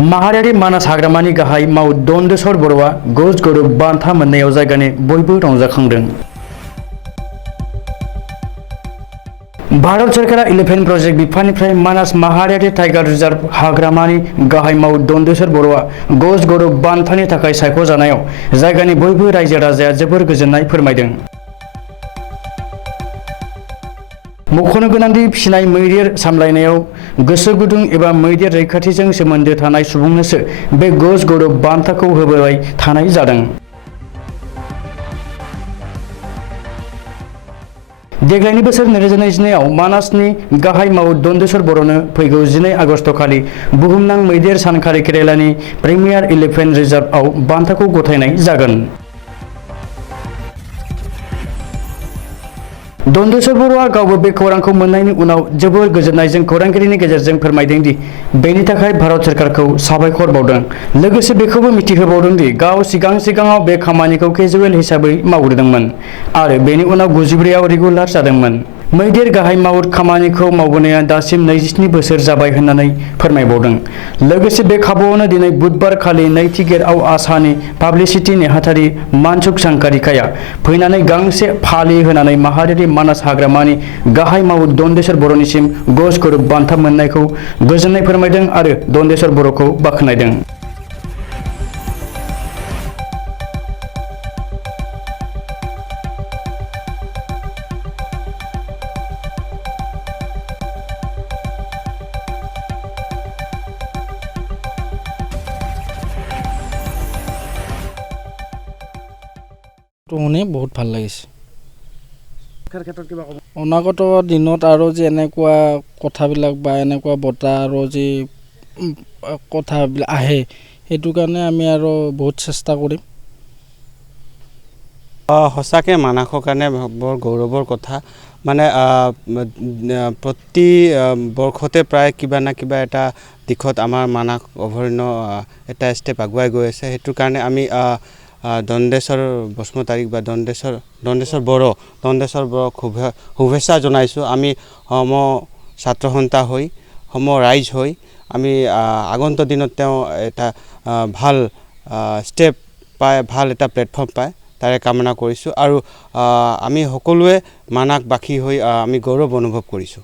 माहारियारि मानास हाग्रामानि गाहाय माव दन्देश्वर बर'आ गज गरु बान्था मोननायाव जायगानि बयबो रंजाखांदों। भारत सरकारा इलेफेन्ट प्रजेक्ट बिफाननिफ्राय मानास माहारियारि टाइगार रिजार्व हाग्रामानि गाहाय माव दन्देश्वर बर'आ गज गरु बान्थानि थाखाय सायख'जानायाव जायगानि बयबो रायजो राजाया जोबोर गोजोननाय फोरमायदों। मख'नो गोनांदि फिसिनाय मैदेर सामलायनायाव गोसो गुदुं एबा मैदेर रैखाथिजों सोमोन्दो थानाय सुबुंनोसो बे गज गरु बान्थाखौ होबोबाय थानाय जादों। देग्लायनि बोसोर 2022आव मानासनि गाहाय माव दन्देश्वर बर'नो फैगौ 12 आगस्ट खालि बुहुमनां मैदेर सानखारि केरालानि प्रिमियार इलेफेन्ट रिजार्भआव बान्थाखौ गथायनाय जागोन। दन्देश्वर बर'आ गावबो बे खौरांखौ मोननायनि उनाव जोबोर गोजोननायजों खौरांगिरिनि गेजेरजों फोरमायदों दि बेनि थाखाय भारत सरकारखौ साबायखर बावदों। लोगोसे बेखौबो मिथिहोबावदों दि गाव सिगाङाव बे खामानिखौ केजुवेल हिसाबै मावग्रोदोंमोन आरो बेनि उनाव 94 आव रेगुलार जादोंमोन। मैदेर गाहाय मावद खामानिखौ मावबोनाया दासिम 27 बोसोर जाबाय होननानै फोरमायबावदों। लोगोसे बे खाबुआवनो दिनै बुधबार खालि नैथि गेटआव आसानि पाब्लिसिटि नेहाथारि मानसुक सांकारिकाया फैनानै गांसे फालि होनानै माहारियारि मानास हाग्रामानि गाहाय मावद दन्देश्वर बर'निसिम गज गरु बान्था मोननायखौ गोजोननाय फोरमायदों आरो दन्देश्वर बर'खौ बाख्नायदों। শুনি বহুত ভাল লাগিছে। অনাগত দিনত আৰু যে এনেকুৱা কথাবিলাক বা এনেকুৱা বঁটা আৰু যে কথাবিলাক আহে সেইটো কাৰণে আমি আৰু বহুত চেষ্টা কৰিম। সঁচাকৈ মানাসৰ কাৰণে বৰ গৌৰৱৰ কথা। মানে প্ৰতি বৰ্ষতে প্ৰায় কিবা না কিবা এটা দিশত আমাৰ মানাস অভয়াৰণ্য এটা ষ্টেপ আগুৱাই গৈ আছে। সেইটো কাৰণে আমি দন্দেশ্বৰ বসুমতাৰীক বা দন্দেশ্বৰ বড়োক শুভেচ্ছা জনাইছোঁ। আমি সম ছাত্ৰ সন্থা হৈ সম ৰাইজ হৈ আমি আগন্তুক দিনত তেওঁ এটা ভাল ষ্টেপ পায়, ভাল এটা প্লেটফৰ্ম পায় তাৰে কামনা কৰিছোঁ। আৰু আমি সকলোৱে মানাসবাসী হৈ আমি গৌৰৱ অনুভৱ কৰিছোঁ।